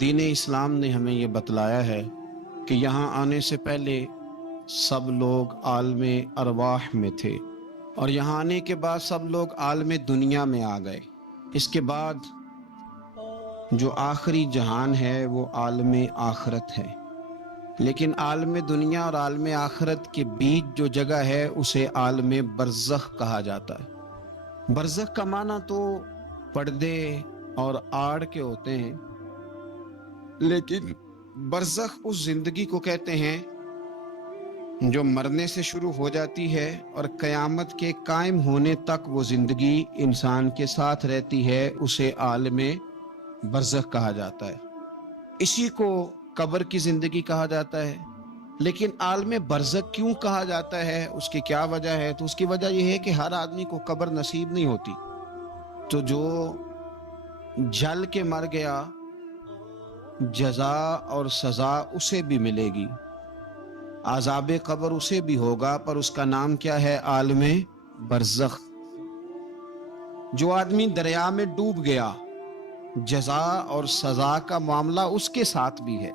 دین اسلام نے ہمیں یہ بتلایا ہے کہ یہاں آنے سے پہلے سب لوگ عالم ارواح میں تھے، اور یہاں آنے کے بعد سب لوگ عالم دنیا میں آ گئے۔ اس کے بعد جو آخری جہان ہے وہ عالم آخرت ہے، لیکن عالم دنیا اور عالم آخرت کے بیچ جو جگہ ہے اسے عالم برزخ کہا جاتا ہے۔ برزخ کا معنی تو پردے اور آڑ کے ہوتے ہیں، لیکن برزخ اس زندگی کو کہتے ہیں جو مرنے سے شروع ہو جاتی ہے اور قیامت کے قائم ہونے تک وہ زندگی انسان کے ساتھ رہتی ہے، اسے عالم برزخ کہا جاتا ہے۔ اسی کو قبر کی زندگی کہا جاتا ہے۔ لیکن عالم برزخ کیوں کہا جاتا ہے، اس کی کیا وجہ ہے؟ تو اس کی وجہ یہ ہے کہ ہر آدمی کو قبر نصیب نہیں ہوتی، تو جو جل کے مر گیا جزا اور سزا اسے بھی ملے گی، عذاب قبر اسے بھی ہوگا، پر اس کا نام کیا ہے؟ عالم برزخ۔ جو آدمی دریا میں ڈوب گیا جزا اور سزا کا معاملہ اس کے ساتھ بھی ہے،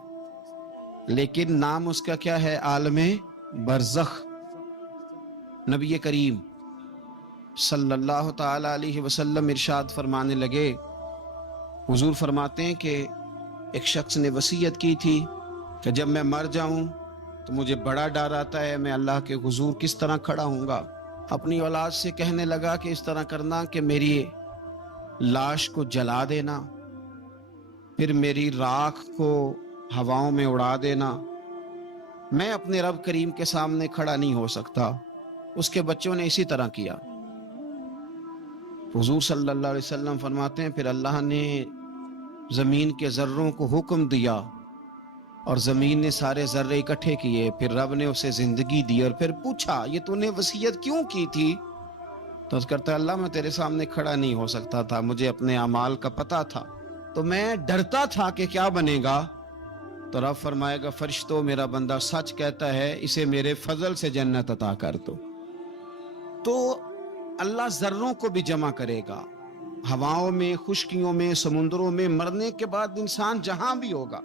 لیکن نام اس کا کیا ہے؟ عالم برزخ۔ نبی کریم صلی اللہ تعالی علیہ وسلم ارشاد فرمانے لگے، حضور فرماتے ہیں کہ ایک شخص نے وصیت کی تھی کہ جب میں مر جاؤں تو مجھے بڑا ڈر آتا ہے، میں اللہ کے حضور کس طرح کھڑا ہوں گا۔ اپنی اولاد سے کہنے لگا کہ اس طرح کرنا کہ میری لاش کو جلا دینا، پھر میری راکھ کو ہواؤں میں اڑا دینا، میں اپنے رب کریم کے سامنے کھڑا نہیں ہو سکتا۔ اس کے بچوں نے اسی طرح کیا۔ حضور صلی اللہ علیہ وسلم فرماتے ہیں پھر اللہ نے زمین کے ذروں کو حکم دیا اور زمین نے سارے ذرے اکٹھے کیے، پھر رب نے اسے زندگی دی اور پھر پوچھا یہ تو نے وصیت کیوں کی تھی؟ تو اس کرتا ہے اللہ میں تیرے سامنے کھڑا نہیں ہو سکتا تھا، مجھے اپنے اعمال کا پتہ تھا، تو میں ڈرتا تھا کہ کیا بنے گا۔ تو رب فرمائے گا فرشتوں میرا بندہ سچ کہتا ہے، اسے میرے فضل سے جنت عطا کر دو۔ تو اللہ ذروں کو بھی جمع کرے گا، ہواؤں میں، خشکیوں میں، سمندروں میں، مرنے کے بعد انسان جہاں بھی ہوگا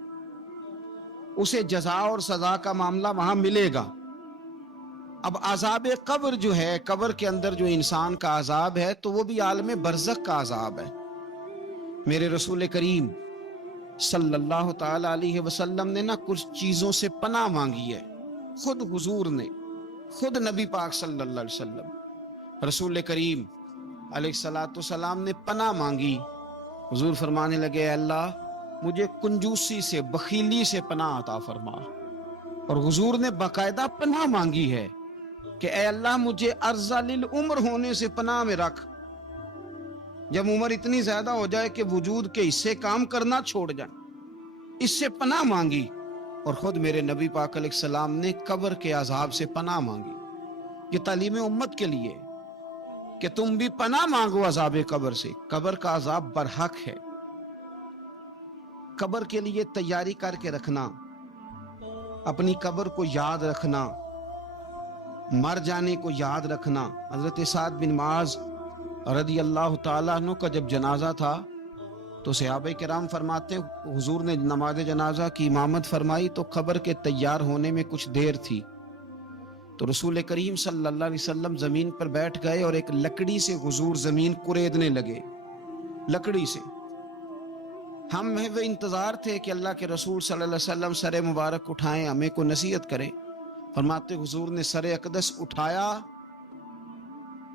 اسے جزا اور سزا کا معاملہ وہاں ملے گا۔ اب عذاب قبر جو ہے، قبر کے اندر جو انسان کا عذاب ہے تو وہ بھی عالم برزخ کا عذاب ہے۔ میرے رسول کریم صلی اللہ تعالی علیہ وسلم نے کچھ چیزوں سے پناہ مانگی ہے، خود حضور نے، خود نبی پاک صلی اللہ علیہ وسلم، رسول کریم علیہ الصلوۃ والسلام نے پناہ مانگی۔ حضور فرمانے لگے اے اللہ مجھے کنجوسی سے، بخیلی سے پناہ عطا فرما، اور حضور نے باقاعدہ پناہ مانگی ہے کہ اے اللہ مجھے ارذل العمر ہونے سے پناہ میں رکھ، جب عمر اتنی زیادہ ہو جائے کہ وجود کے حصے کام کرنا چھوڑ جائیں، اس سے پناہ مانگی۔ اور خود میرے نبی پاک علیہ السلام نے قبر کے عذاب سے پناہ مانگی۔ یہ تعلیم امت کے لیے کہ تم بھی پناہ مانگو عذاب قبر سے۔ قبر کا عذاب برحق ہے، قبر کے لیے تیاری کر کے رکھنا، اپنی قبر کو یاد رکھنا، مر جانے کو یاد رکھنا۔ حضرت سعد بن معاذ رضی اللہ تعالیٰ عنہ کا جب جنازہ تھا تو صحابہ کرام فرماتے ہیں حضور نے نماز جنازہ کی امامت فرمائی تو قبر کے تیار ہونے میں کچھ دیر تھی، تو رسول کریم صلی اللہ علیہ وسلم زمین پر بیٹھ گئے اور ایک لکڑی سے حضور زمین کریدنے لگے، لکڑی سے۔ ہم وہ انتظار تھے کہ اللہ کے رسول صلی اللہ علیہ وسلم سر مبارک اٹھائیں، ہمیں کو نصیحت کریں۔ فرماتے حضور نے سر اقدس اٹھایا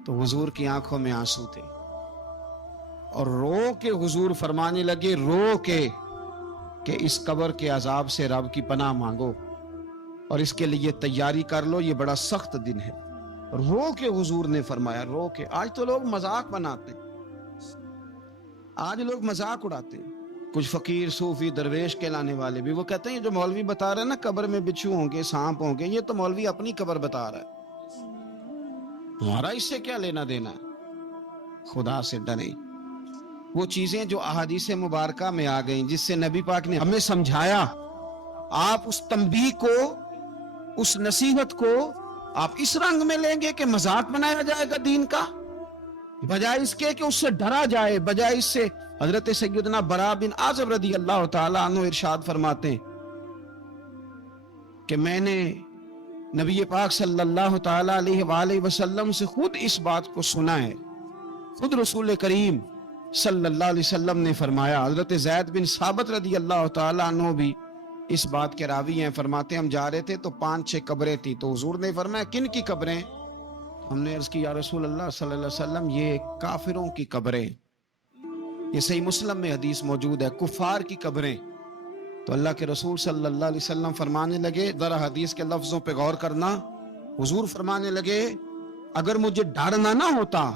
تو حضور کی آنکھوں میں آنسو تھے، اور رو کے حضور فرمانے لگے، رو کے کہ اس قبر کے عذاب سے رب کی پناہ مانگو اور اس کے لیے تیاری کر لو، یہ بڑا سخت دن ہے۔ رو کے حضور نے فرمایا، رو کے۔ آج تو لوگ مذاق بناتے ہیں، آج لوگ مذاق اڑاتے ہیں، کچھ فقیر صوفی درویش کہلانے والے بھی، وہ کہتے ہیں جو مولوی بتا رہا ہے نا قبر میں بچھو ہوں گے، سانپ ہوں گے، یہ تو مولوی اپنی قبر بتا رہا ہے، ہمارا اس سے کیا لینا دینا ہے۔ خدا سے ڈریں۔ وہ چیزیں جو احادیث مبارکہ میں آ گئیں جس سے نبی پاک نے ہمیں سمجھایا، آپ اس تنبیہ کو، اس نصیحت کو آپ اس رنگ میں لیں گے کہ مذاق بنایا جائے گا دین کا، بجائے اس کے کہ اس سے ڈرا جائے، بجائے اس سے حضرت سیدنا برا بن عازب رضی اللہ تعالیٰ عنہ ارشاد فرماتے ہیں کہ میں نے نبی پاک صلی اللہ تعالیٰ علیہ وآلہ وسلم سے خود اس بات کو سنا ہے. خود رسول کریم صلی اللہ علیہ وسلم نے فرمایا. حضرت زید بن ثابت رضی اللہ تعالیٰ عنہ بھی اس بات کے راوی ہیں. فرماتے ہم جا رہے تھے تو 5-6 قبریں تھی, تو حضور نے فرمایا کن کی قبریں؟ ہم نے عرض کی یا رسول اللہ صلی اللہ علیہ وسلم یہ کافروں کی قبریں. یہ صحیح مسلم میں حدیث موجود ہے, کفار کی قبریں. تو اللہ کے رسول صلی اللہ علیہ وسلم فرمانے لگے, ذرا حدیث کے لفظوں پہ غور کرنا, حضور فرمانے لگے اگر مجھے ڈر نہ ہوتا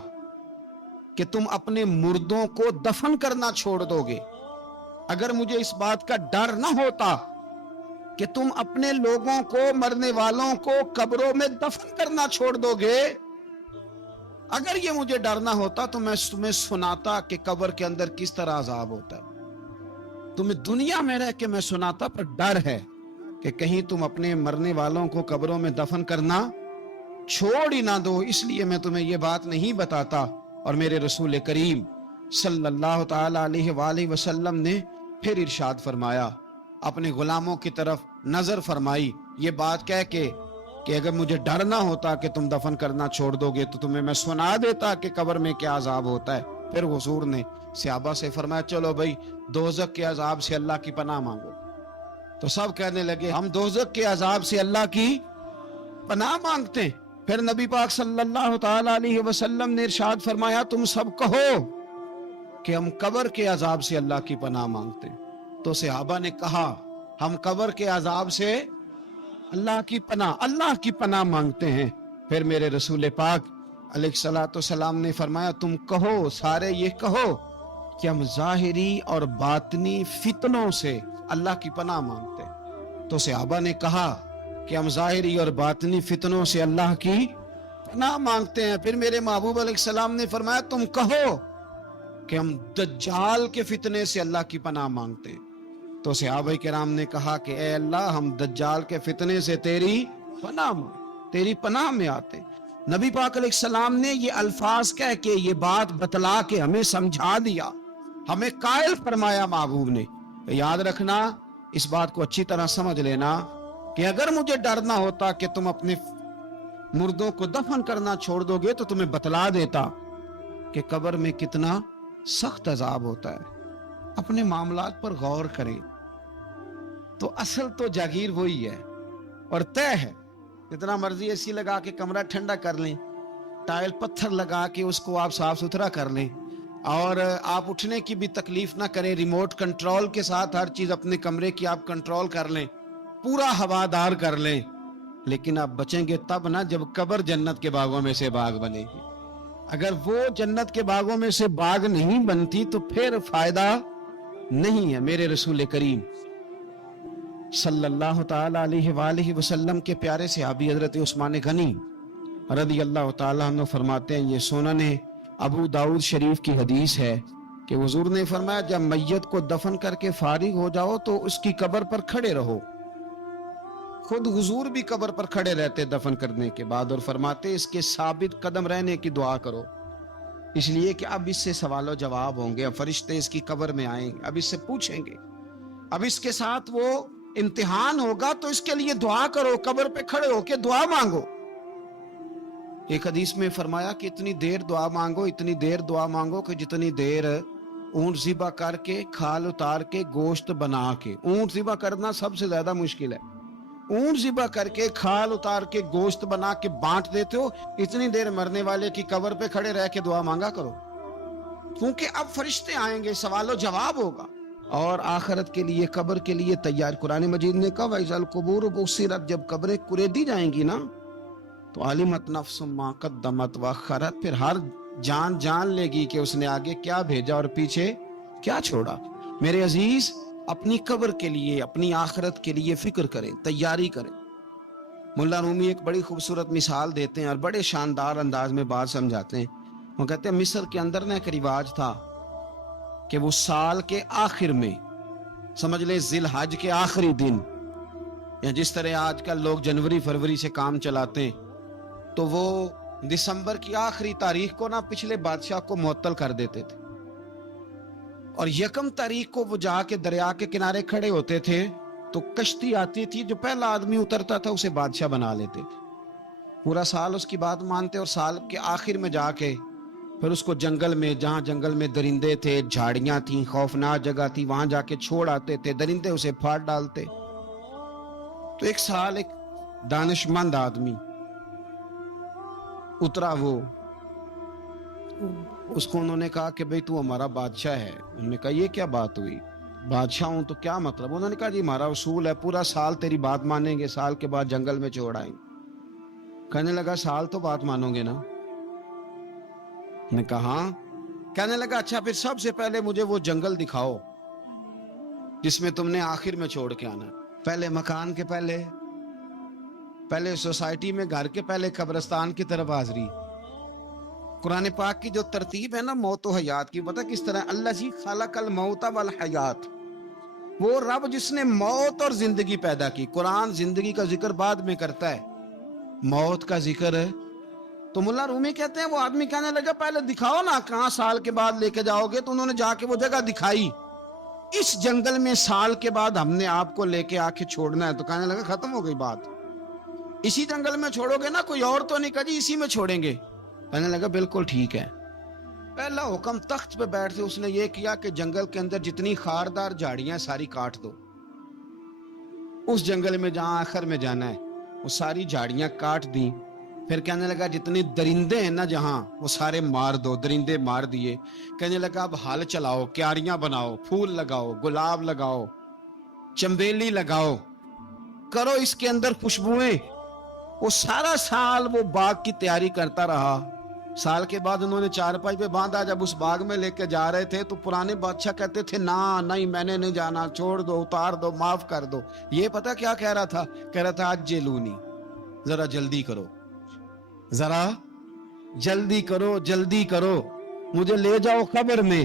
کہ تم اپنے مردوں کو دفن کرنا چھوڑ دو گے, اگر مجھے اس بات کا ڈر نہ ہوتا کہ تم اپنے لوگوں کو, مرنے والوں کو قبروں میں دفن کرنا چھوڑ دو گے, اگر یہ مجھے ڈر نہ ہوتا تو میں تمہیں سناتا کہ قبر کے اندر کس طرح عذاب ہوتا ہے. تمہیں دنیا میں رہ کے میں سناتا, پر ڈر ہے کہ کہیں تم اپنے مرنے والوں کو قبروں میں دفن کرنا چھوڑ ہی نہ دو, اس لیے میں تمہیں یہ بات نہیں بتاتا. اور میرے رسول کریم صلی اللہ تعالی علیہ وآلہ وسلم نے پھر ارشاد فرمایا, اپنے غلاموں کی طرف نظر فرمائی یہ بات کہہ کے کہ اگر مجھے ڈر نہ ہوتا کہ تم دفن کرنا چھوڑ دو گے تو تمہیں میں سنا دیتا کہ قبر میں کیا عذاب ہوتا ہے. پھر حضور نے صحابہ سے فرمایا چلو بھائی دوزخ کے عذاب سے اللہ کی پناہ مانگو. تو سب کہنے لگے ہم دوزخ کے عذاب سے اللہ کی پناہ مانگتے ہیں. پھر نبی پاک صلی اللہ تعالی علیہ وسلم نے ارشاد فرمایا تم سب کہو کہ ہم قبر کے عذاب سے اللہ کی پناہ مانگتے ہیں. تو صحابہ نے کہا ہم قبر کے عذاب سے اللہ کی پناہ مانگتے ہیں. پھر میرے رسول پاک علیہ الصلوۃ والسلام نے فرمایا تم کہو, سارے یہ کہو کہ ہم ظاہری اور باطنی فتنوں سے اللہ کی پناہ مانگتے ہیں. تو صحابہ نے کہا کہ ہم ظاہری اور باطنی فتنوں سے اللہ کی پناہ مانگتے ہیں. پھر میرے محبوب علیہ السلام نے فرمایا تم کہو کہ ہم دجال کے فتنے سے اللہ کی پناہ مانگتے ہیں. تو صحابہ کرام نے کہا کہ اے اللہ ہم دجال کے فتنے سے تیری پناہ میں آتے. نبی پاک علیہ السلام نے یہ الفاظ کہہ کے یہ بات بتلا کے ہمیں سمجھا دیا, ہمیں قائل فرمایا محبوب نے. یاد رکھنا, اس بات کو اچھی طرح سمجھ لینا کہ اگر مجھے ڈر نہ ہوتا کہ تم اپنے مردوں کو دفن کرنا چھوڑ دو گے تو تمہیں بتلا دیتا کہ قبر میں کتنا سخت عذاب ہوتا ہے. اپنے معاملات پر غور کریں تو اصل تو جاگیر وہی ہے اور طے ہے. جتنا مرضی اے سی لگا کے کمرہ ٹھنڈا کر لیں, ٹائل پتھر لگا کے اس کو آپ صاف ستھرا کر لیں, اور آپ اٹھنے کی بھی تکلیف نہ کریں, ریموٹ کنٹرول کے ساتھ ہر چیز اپنے کمرے کی آپ کنٹرول کر لیں, پورا ہوادار کر لیں, لیکن آپ بچیں گے تب نہ جب قبر جنت کے باغوں میں سے باغ بنے گی. اگر وہ جنت کے باغوں میں سے باغ نہیں بنتی تو پھر فائدہ نہیں ہے. میرے رسول کریم صلی اللہ تعالی علیہ وآلہ وسلم کے پیارے صحابی حضرت عثمان غنی رضی اللہ تعالی عنہ فرماتے ہیں, یہ سنن ابو داؤد شریف کی حدیث ہے کہ حضور نے فرمایا جب میت کو دفن کر کے فارغ ہو جاؤ تو اس کی قبر پر کھڑے رہو. خود حضور بھی قبر پر کھڑے رہتے دفن کرنے کے بعد, اور فرماتے اس کے ثابت قدم رہنے کی دعا کرو, اس لیے کہ اب اس سے سوال و جواب ہوں گے, اب فرشتے اس کی قبر میں آئیں گے, اب اس سے پوچھیں گے, اب اس کے ساتھ وہ امتحان ہوگا, تو اس کے لیے دعا کرو, قبر پہ کھڑے ہو کے دعا مانگو. ایک حدیث میں فرمایا کہ اتنی دیر دعا مانگو کہ جتنی دیر اونٹ ذبح کر کے کھال اتار کے گوشت بنا کے, اونٹ ذبح کرنا سب سے زیادہ مشکل ہے, اونٹ ذبح کر کے کھال اتار کے گوشت بنا کے بانٹ دیتے ہو, اتنی دیر مرنے والے کی قبر پہ کھڑے رہ کے دعا مانگا کرو, کیونکہ اب فرشتے آئیں گے, سوال و جواب ہوگا. اور آخرت کے لیے, قبر کے لیے تیار. قرآن مجید نے کہا وَإِذَا الْقُبُورُ بُعْثِرَتْ, جب قبریں کریدی جائیں گی نا تو عَلِمَتْ نَفْسٌ مَا قَدَّمَتْ وَأَخَّرَتْ, پھر ہر جان لے گی کہ اس نے آگے کیا بھیجا اور پیچھے کیا چھوڑا. میرے عزیز, اپنی قبر کے لیے, اپنی آخرت کے لیے فکر کریں, تیاری کریں. مولا رومی ایک بڑی خوبصورت مثال دیتے ہیں اور بڑے شاندار انداز میں بات سمجھاتے ہیں. وہ کہتے ہیں مصر کے اندر نا ایک رواج تھا کہ وہ سال کے آخر میں, سمجھ لیں ذی الحج کے آخری دن, یا جس طرح آج کل لوگ جنوری فروری سے کام چلاتے ہیں, تو وہ دسمبر کی آخری تاریخ کو نا پچھلے بادشاہ کو معطل کر دیتے تھے. اور یکم تاریخ کو وہ جا کے دریا کے کنارے کھڑے ہوتے تھے تو کشتی آتی تھی، جو پہلا آدمی اترتا تھا اسے بادشاہ بنا لیتے تھے، پورا سال اس کی بات مانتے، اور سال کے آخر میں جا کے پھر اس کو جنگل میں، جہاں جنگل میں درندے تھے، جھاڑیاں تھیں، خوفناک جگہ تھی، وہاں جا کے چھوڑ آتے تھے، درندے اسے پھاڑ ڈالتے۔ تو ایک سال ایک دانشمند آدمی اترا، وہ اس کو انہوں نے کہا کہ بھئی تو ہمارا بادشاہ ہے۔ انہوں نے کہا یہ کیا بات ہوئی، بادشاہ ہوں تو کیا مطلب؟ انہوں نے کہا جی ہمارا اصول ہے، پورا سال تیری بات مانیں گے، سال کے بعد جنگل میں چھوڑ آئیں گے۔ کہنے لگا سال تو بات مانو گے نا؟ نے کہا ہاں۔ کہنے لگا اچھا پھر سب سے پہلے مجھے وہ جنگل دکھاؤ جس میں تم نے آخر میں چھوڑ کے آنا، پہلے مکان کے پہلے سوسائٹی میں، گھر کے پہلے قبرستان کی طرف حاضری۔ قرآن پاک کی جو ترتیب ہے نا موت و حیات کی، پتہ کس طرح؟ اللہ جی خلق الموت والحیات، وہ رب جس نے موت اور زندگی پیدا کی۔ قرآن زندگی کا ذکر بعد میں کرتا ہے، موت کا ذکر ہے۔ تو ملا رومی کہتے ہیں وہ آدمی کہنے لگا پہلے دکھاؤ نا کہاں سال کے بعد لے کے جاؤ گے؟ تو انہوں نے جا کے وہ جگہ دکھائی، اس جنگل میں سال کے بعد ہم نے آپ کو لے کے آ کے چھوڑنا ہے۔ تو کہنے لگا ختم ہو گئی بات، اسی جنگل میں چھوڑو گے نا، کوئی اور تو نہیں؟ کہا جی اسی میں چھوڑیں گے۔ کہنے لگا بالکل ٹھیک ہے۔ پہلا حکم تخت پہ بیٹھتے اس نے یہ کیا کہ جنگل کے اندر جتنی خاردار جھاڑیاں ساری کاٹ دو، اس جنگل میں جہاں آخر میں جانا ہے وہ ساری جھاڑیاں کاٹ دیں۔ پھر کہنے لگا جتنے درندے ہیں نا جہاں، وہ سارے مار دو، درندے مار دیے۔ کہنے لگا اب ہل چلاؤ، کیاریاں بناؤ، پھول لگاؤ، گلاب لگاؤ، چنبیلی لگاؤ، کرو اس کے اندر خوشبوئیں۔ وہ سارا سال وہ باغ کی تیاری کرتا رہا۔ سال کے بعد انہوں نے چارپائی پہ باندھا، جب اس باغ میں لے کے جا رہے تھے تو پرانے بادشاہ کہتے تھے نہیں میں نے نہیں جانا، چھوڑ دو، اتار دو، معاف کر دو۔ یہ پتہ کیا کہہ رہا تھا؟ کہہ رہا تھا آج جیلونی، ذرا جلدی کرو، ذرا جلدی کرو، جلدی کرو، مجھے لے جاؤ قبر میں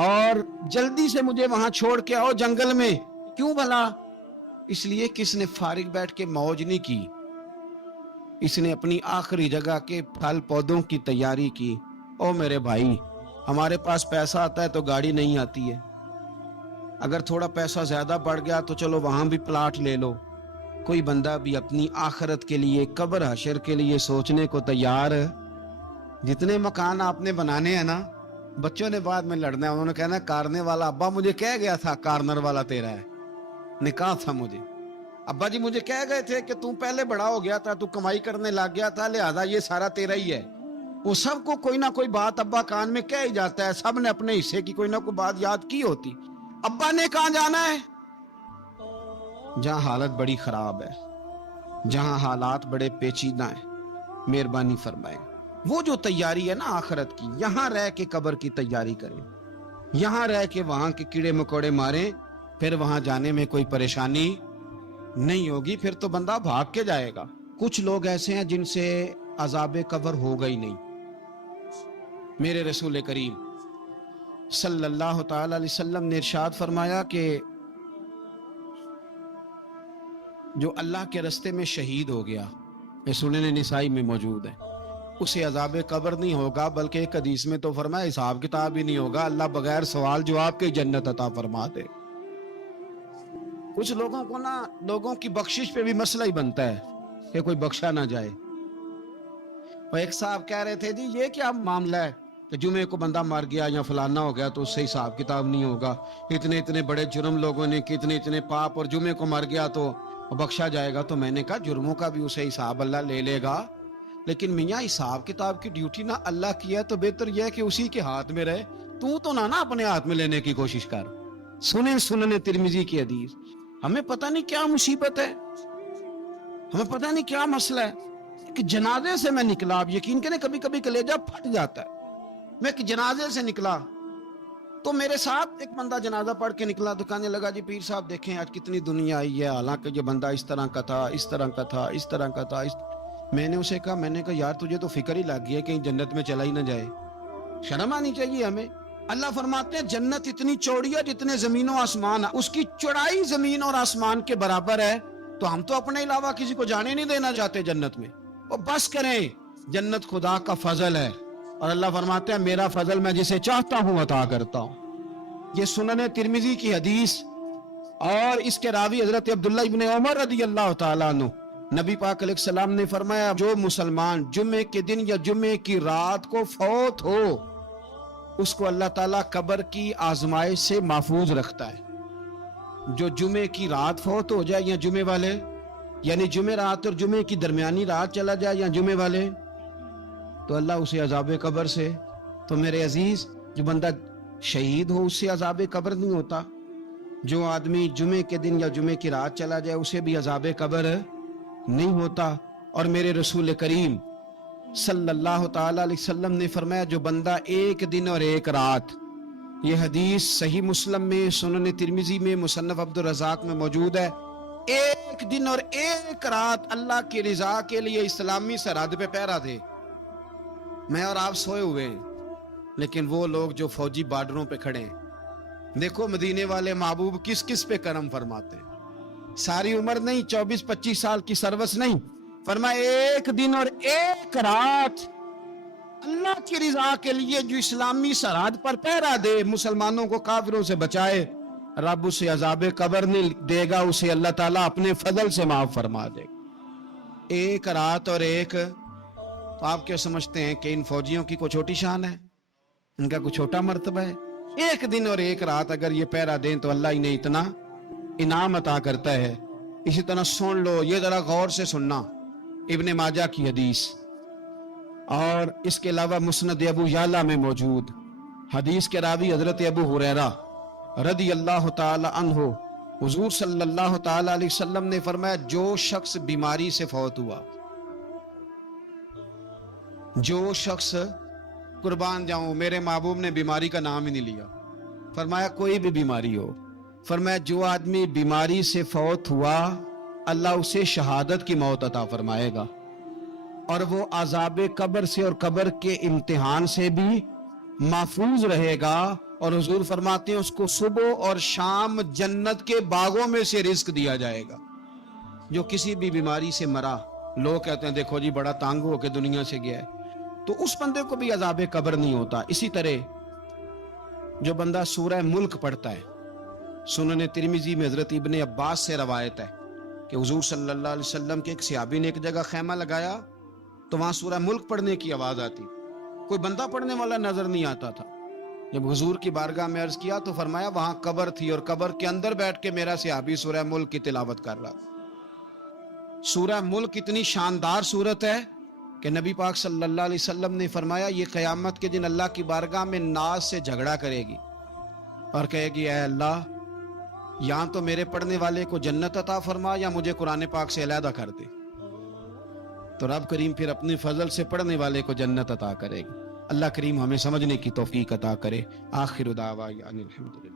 اور جلدی سے مجھے وہاں چھوڑ کے آؤ جنگل میں۔ کیوں بھلا؟ اس لیے کس نے فارغ بیٹھ کے موج نہیں کی، اس نے اپنی آخری جگہ کے پھل پودوں کی تیاری کی۔ او میرے بھائی، ہمارے پاس پیسہ آتا ہے تو گاڑی نہیں آتی ہے، اگر تھوڑا پیسہ زیادہ بڑھ گیا تو چلو وہاں بھی پلاٹ لے لو۔ کوئی بندہ بھی اپنی آخرت کے لیے، قبر حشر کے لیے سوچنے کو تیار ہے؟ جتنے مکان آپ نے بنانے ہیں نا، بچوں نے بعد میں لڑنا ہے، انہوں نے کہنا کارنے والا ابا مجھے کہہ گیا تھا کارنر والا تیرا ہے، نے کہا تھا مجھے ابا جی، مجھے کہہ گئے تھے کہ تم پہلے بڑا ہو گیا تھا، تو کمائی کرنے لگ گیا تھا، لہذا یہ سارا تیرا ہی ہے۔ وہ سب کو کوئی نہ کوئی بات ابا کان میں کہہ ہی جاتا ہے، سب نے اپنے حصے کی کوئی نہ کوئی بات یاد کی ہوتی۔ ابا نے کہاں جانا ہے؟ جہاں حالت بڑی خراب ہے، جہاں حالات بڑے پیچیدہ ہیں، مہربانی فرمائیں۔ وہ جو تیاری ہے نا آخرت کی، یہاں رہ کے قبر کی تیاری کریں، یہاں رہ کے وہاں کے کیڑے مکوڑے ماریں، پھر وہاں جانے میں کوئی پریشانی نہیں ہوگی، پھر تو بندہ بھاگ کے جائے گا۔ کچھ لوگ ایسے ہیں جن سے عذاب قبر ہوگا ہی نہیں۔ میرے رسول کریم صلی اللہ تعالی علیہ وسلم نے ارشاد فرمایا کہ جو اللہ کے رستے میں شہید ہو گیا، یہ سنن نسائی میں موجود ہے، اسے عذاب قبر نہیں ہوگا، بلکہ ایک حدیث میں تو فرمایا حساب کتاب ہی نہیں ہوگا، اللہ بغیر سوال جواب کے جنت عطا فرما دے۔ کچھ لوگوں کو نا لوگوں کی بخشش پہ بھی مسئلہ ہی بنتا ہے کہ کوئی بخشا نہ جائے۔ اور ایک صاحب کہہ رہے تھے جی یہ کیا معاملہ ہے کہ جمعے کو بندہ مر گیا یا فلانا ہو گیا تو اس سے حساب کتاب نہیں ہوگا، اتنے بڑے جرم لوگوں نے کی، اتنے پاپ، اور جمعے کو مر گیا تو بخشا جائے گا۔ تو میں نے کہا جرموں کا بھی اسے حساب اللہ لے لے گا، لیکن میاں حساب کتاب کی ڈیوٹی نہ اللہ کی ہے، تو بہتر یہ ہے کہ اسی کے ہاتھ میں رہے، تو نہ اپنے ہاتھ میں لینے کی کوشش کر۔ سنن ترمذی کی حدیث۔ ہمیں پتہ نہیں کیا مصیبت ہے، ہمیں پتہ نہیں کیا مسئلہ ہے کہ جنازے سے میں نکلا، آپ یقین کریں کبھی کبھی کلیجہ پھٹ جاتا ہے۔ میں کہ جنازے سے نکلا تو میرے ساتھ ایک بندہ جنازہ پڑھ کے نکلا، تو کہنے لگا جی پیر صاحب دیکھیں آج کتنی دنیا آئی ہے، حالانکہ یہ بندہ اس طرح کا تھا، اس طرح کا تھا، اس طرح کا تھا۔ میں نے اسے کہا یار تجھے تو فکر ہی لگ گئی ہے کہیں جنت میں چلا ہی نہ جائے، شرم آنی چاہیے ہمیں۔ اللہ فرماتے ہیں جنت اتنی چوڑی ہے جتنے زمین و آسمان ہے، اس کی چوڑائی زمین اور آسمان کے برابر ہے، تو ہم تو اپنے علاوہ کسی کو جانے نہیں دینا چاہتے جنت میں۔ اور بس کریں، جنت خدا کا فضل ہے، اور اللہ فرماتے ہیں میرا فضل میں جسے چاہتا ہوں عطا کرتا ہوں۔ یہ سنن ترمذی کی حدیث اور اس کے راوی حضرت عبداللہ ابن عمر رضی اللہ تعالیٰ عنہ، نبی پاک علیہ السلام نے فرمایا جو مسلمان جمعے کے دن یا جمعے کی رات کو فوت ہو اس کو اللہ تعالیٰ قبر کی آزمائش سے محفوظ رکھتا ہے۔ جو جمعے کی رات فوت ہو جائے یا جمعے والے، یعنی جمعے رات اور جمعے کی درمیانی رات چلا جائے یا جمعے والے، تو اللہ اسے عذاب قبر سے، تو میرے عزیز جو بندہ شہید ہو اس سے عذاب قبر نہیں ہوتا، جو آدمی جمعے کے دن یا جمعے کی رات چلا جائے اسے بھی عذاب قبر نہیں ہوتا۔ اور میرے رسول کریم صلی اللہ تعالیٰ علیہ وسلم نے فرمایا جو بندہ ایک دن اور ایک رات، یہ حدیث صحیح مسلم میں، سنن ترمذی میں، مصنف عبد الرزاق میں موجود ہے، ایک دن اور ایک رات اللہ کی رضا کے لیے اسلامی سرحد پہ پہرا دے۔ میں اور آپ سوئے ہوئے ہیں لیکن وہ لوگ جو فوجی بارڈروں پہ کھڑے ہیں، دیکھو مدینے والے محبوب کس کس پہ کرم فرماتے ہیں۔ ساری عمر نہیں، 24-25 سال کی سروس نہیں، فرمایا ایک دن اور ایک رات اللہ کی رضا کے لیے جو اسلامی سرحد پر پہرا دے، مسلمانوں کو کافروں سے بچائے، رب اسے عذاب قبر نہیں دے گا، اسے اللہ تعالیٰ اپنے فضل سے معاف فرما دے گا۔ ایک رات اور ایک، تو آپ کیا سمجھتے ہیں کہ ان فوجیوں کی کوئی چھوٹی شان ہے؟ ان کا کوئی چھوٹا مرتبہ ہے؟ ایک دن اور ایک رات اگر یہ پہرا دیں تو اللہ انہیں اتنا انعام عطا کرتا ہے۔ اسی طرح سن لو، یہ ذرا غور سے سننا، ابن ماجہ کی حدیث اور اس کے علاوہ مسند ابو یعلا میں موجود حدیث کے راوی حضرت ابو ہریرہ رضی اللہ تعالی عنہ، حضور صلی اللہ تعالی علیہ وسلم نے فرمایا جو شخص بیماری سے فوت ہوا، جو شخص، قربان جاؤں میرے محبوب نے بیماری کا نام ہی نہیں لیا، فرمایا کوئی بھی بیماری ہو، فرمایا جو آدمی بیماری سے فوت ہوا اللہ اسے شہادت کی موت عطا فرمائے گا، اور وہ عذاب قبر سے اور قبر کے امتحان سے بھی محفوظ رہے گا، اور حضور فرماتے ہیں اس کو صبح اور شام جنت کے باغوں میں سے رزق دیا جائے گا۔ جو کسی بھی بیماری سے مرا، لوگ کہتے ہیں دیکھو جی بڑا تانگ ہو کے دنیا سے گیا ہے، تو اس بندے کو بھی عذاب قبر نہیں ہوتا۔ اسی طرح جو بندہ سورہ ملک پڑھتا ہے، سنن ترمذی میں حضرت ابن عباس سے روایت ہے کہ حضور صلی اللہ علیہ وسلم کے ایک صحابی نے ایک جگہ خیمہ لگایا تو وہاں سورہ ملک پڑھنے کی آواز آتی، کوئی بندہ پڑھنے والا نظر نہیں آتا تھا۔ جب حضور کی بارگاہ میں عرض کیا تو فرمایا وہاں قبر تھی اور قبر کے اندر بیٹھ کے میرا صحابی سورہ ملک کی تلاوت کر رہا تھا۔ سورہ ملک اتنی شاندار سورت ہے کہ نبی پاک صلی اللہ علیہ وسلم نے فرمایا یہ قیامت کے دن اللہ کی بارگاہ میں ناز سے جھگڑا کرے گی اور کہے گی اے اللہ یہاں تو میرے پڑھنے والے کو جنت عطا فرما یا مجھے قرآن پاک سے علیحدہ کر دے، تو رب کریم پھر اپنے فضل سے پڑھنے والے کو جنت عطا کرے گی۔ اللہ کریم ہمیں سمجھنے کی توفیق عطا کرے۔ آخر دعوانا الحمدللہ۔